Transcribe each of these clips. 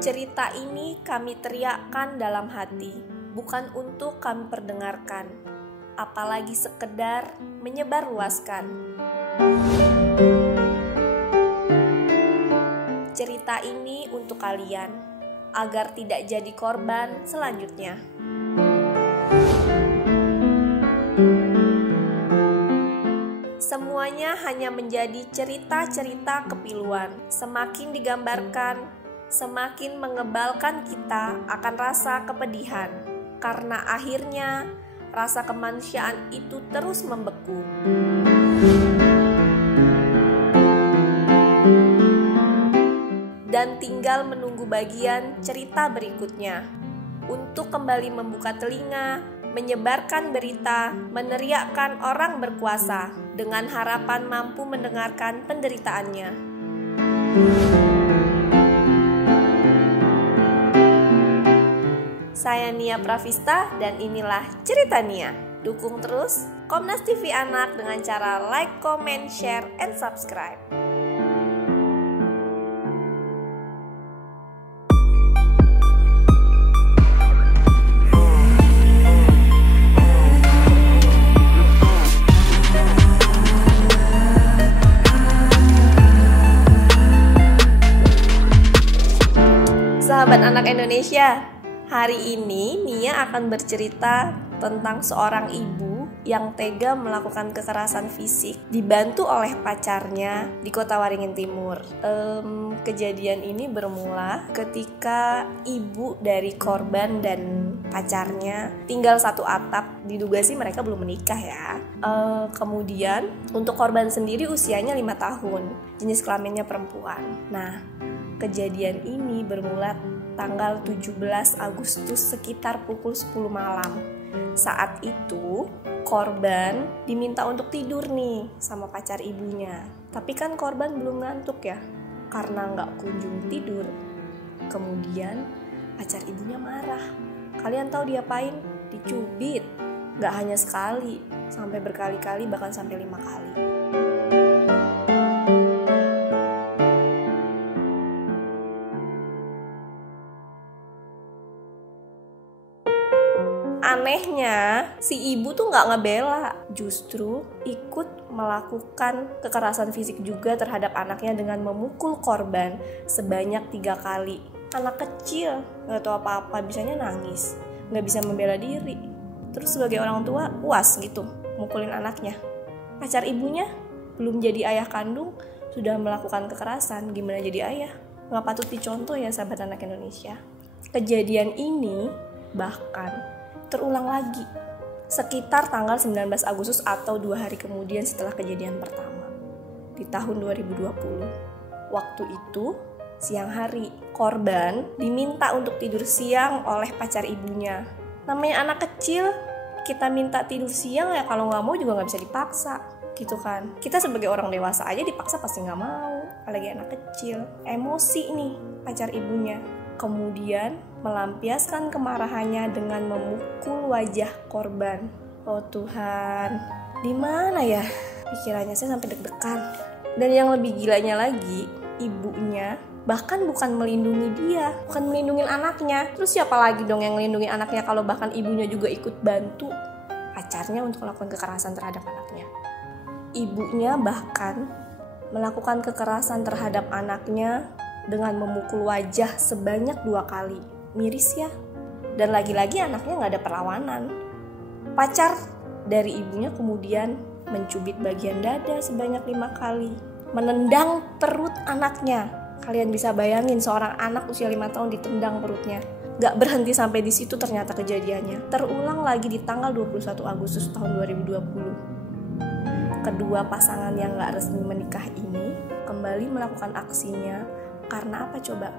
Cerita ini kami teriakkan dalam hati, bukan untuk kami perdengarkan, apalagi sekedar menyebarluaskan. Cerita ini untuk kalian, agar tidak jadi korban selanjutnya. Semuanya hanya menjadi cerita-cerita kepiluan. Semakin digambarkan, semakin mengebalkan kita akan rasa kepedihan. Karena akhirnya rasa kemanusiaan itu terus membeku. Dan tinggal menunggu bagian cerita berikutnya. Untuk kembali membuka telinga, menyebarkan berita, meneriakkan orang berkuasa, dengan harapan mampu mendengarkan penderitaannya. Saya Nia Pravista dan inilah Cerita Nia. Dukung terus Komnas TV Anak dengan cara like, comment, share, and subscribe. Sahabat anak Indonesia, hari ini Nia akan bercerita tentang seorang ibu yang tega melakukan kekerasan fisik dibantu oleh pacarnya di Kota Waringin Timur. Kejadian ini bermula ketika ibu dari korban dan pacarnya tinggal satu atap. Diduga sih mereka belum menikah ya. Kemudian untuk korban sendiri usianya 5 tahun, jenis kelaminnya perempuan. Nah, kejadian ini bermula tanggal 17 Agustus sekitar pukul 10 malam. Saat itu korban diminta untuk tidur nih sama pacar ibunya. Tapi kan korban belum ngantuk ya, karena nggak kunjung tidur. Kemudian pacar ibunya marah. Kalian tahu diapain? Dicubit. Nggak hanya sekali, sampai berkali-kali, bahkan sampai 5 kali. Anehnya, si ibu tuh nggak ngebela, justru ikut melakukan kekerasan fisik juga terhadap anaknya dengan memukul korban sebanyak 3 kali. Anak kecil, nggak tahu apa-apa, bisanya nangis, nggak bisa membela diri. Terus sebagai orang tua, puas gitu, mukulin anaknya. Pacar ibunya belum jadi ayah kandung, sudah melakukan kekerasan, gimana jadi ayah? Nggak patut dicontoh ya sahabat anak Indonesia. Kejadian ini bahkan terulang lagi sekitar tanggal 19 Agustus atau 2 hari kemudian setelah kejadian pertama di tahun 2020. Waktu itu siang hari, korban diminta untuk tidur siang oleh pacar ibunya. Namanya anak kecil, kita minta tidur siang ya kalau nggak mau juga nggak bisa dipaksa gitu kan. Kita sebagai orang dewasa aja dipaksa pasti nggak mau, apalagi anak kecil. Emosi nih pacar ibunya. Kemudian melampiaskan kemarahannya dengan memukul wajah korban. Oh Tuhan, di mana ya? Pikirannya saya sampai deg-degan. Dan yang lebih gilanya lagi, ibunya bahkan bukan melindungi dia, bukan melindungi anaknya. Terus siapa lagi dong yang melindungi anaknya kalau bahkan ibunya juga ikut bantu pacarnya untuk melakukan kekerasan terhadap anaknya. Ibunya bahkan melakukan kekerasan terhadap anaknya dengan memukul wajah sebanyak 2 kali. Miris ya. Dan lagi-lagi anaknya gak ada perlawanan. Pacar dari ibunya kemudian mencubit bagian dada sebanyak 5 kali. Menendang perut anaknya. Kalian bisa bayangin seorang anak usia 5 tahun ditendang perutnya. Gak berhenti sampai di situ ternyata kejadiannya. Terulang lagi di tanggal 21 Agustus tahun 2020. Kedua pasangan yang gak resmi menikah ini kembali melakukan aksinya. Karena apa coba?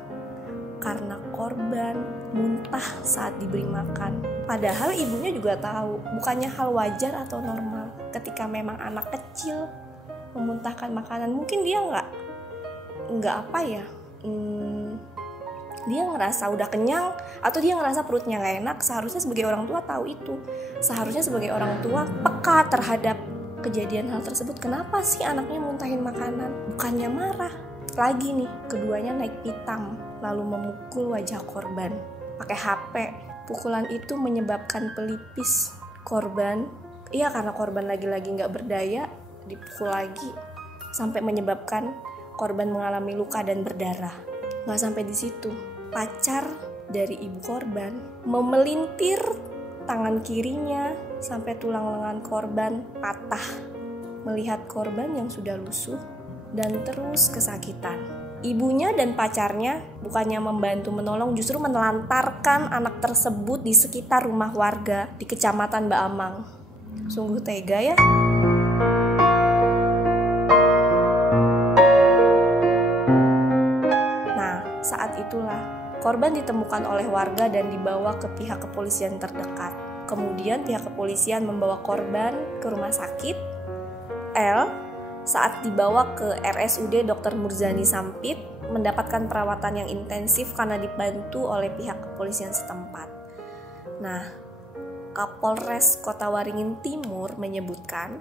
Karena korban muntah saat diberi makan. Padahal ibunya juga tahu, bukannya hal wajar atau normal ketika memang anak kecil memuntahkan makanan. Mungkin dia nggak apa ya? Dia ngerasa udah kenyang atau dia ngerasa perutnya nggak enak. Seharusnya sebagai orang tua tahu itu. Seharusnya sebagai orang tua peka terhadap kejadian hal tersebut. Kenapa sih anaknya muntahin makanan? Bukannya marah. Lagi nih, keduanya naik pitam lalu memukul wajah korban pakai HP. Pukulan itu menyebabkan pelipis korban. Iya, karena korban lagi-lagi nggak berdaya, dipukul lagi sampai menyebabkan korban mengalami luka dan berdarah. Nggak sampai di situ, pacar dari ibu korban memelintir tangan kirinya sampai tulang lengan korban patah. Melihat korban yang sudah lusuh dan terus kesakitan, ibunya dan pacarnya bukannya membantu menolong, justru menelantarkan anak tersebut di sekitar rumah warga di Kecamatan Baamang. Sungguh tega ya. Nah, saat itulah korban ditemukan oleh warga dan dibawa ke pihak kepolisian terdekat. Kemudian pihak kepolisian membawa korban ke rumah sakit. Saat dibawa ke RSUD Dr. Murzani Sampit, mendapatkan perawatan yang intensif karena dibantu oleh pihak kepolisian setempat. Nah, Kapolres Kota Waringin Timur menyebutkan,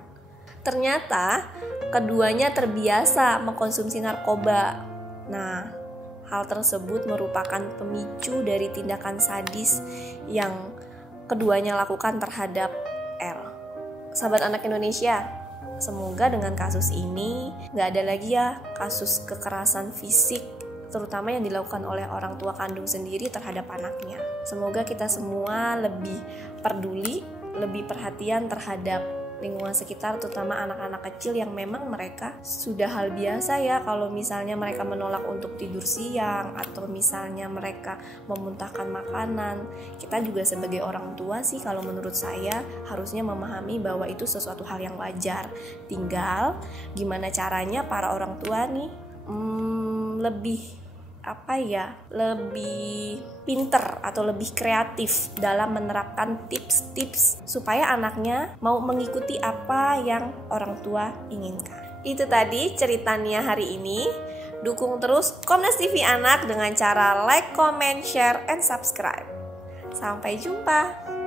ternyata keduanya terbiasa mengkonsumsi narkoba. Nah, hal tersebut merupakan pemicu dari tindakan sadis yang keduanya lakukan terhadap L. Sahabat anak Indonesia, semoga dengan kasus ini gak ada lagi ya kasus kekerasan fisik, terutama yang dilakukan oleh orang tua kandung sendiri terhadap anaknya. Semoga kita semua lebih peduli, lebih perhatian terhadap lingkungan sekitar, terutama anak-anak kecil yang memang mereka sudah hal biasa ya kalau misalnya mereka menolak untuk tidur siang atau misalnya mereka memuntahkan makanan. Kita juga sebagai orang tua sih kalau menurut saya harusnya memahami bahwa itu sesuatu hal yang wajar. Tinggal gimana caranya para orang tua nih lebih pinter atau lebih kreatif dalam menerapkan tips-tips supaya anaknya mau mengikuti apa yang orang tua inginkan. Itu tadi ceritanya hari ini. Dukung terus Komnas TV Anak dengan cara like, comment, share, and subscribe. Sampai jumpa.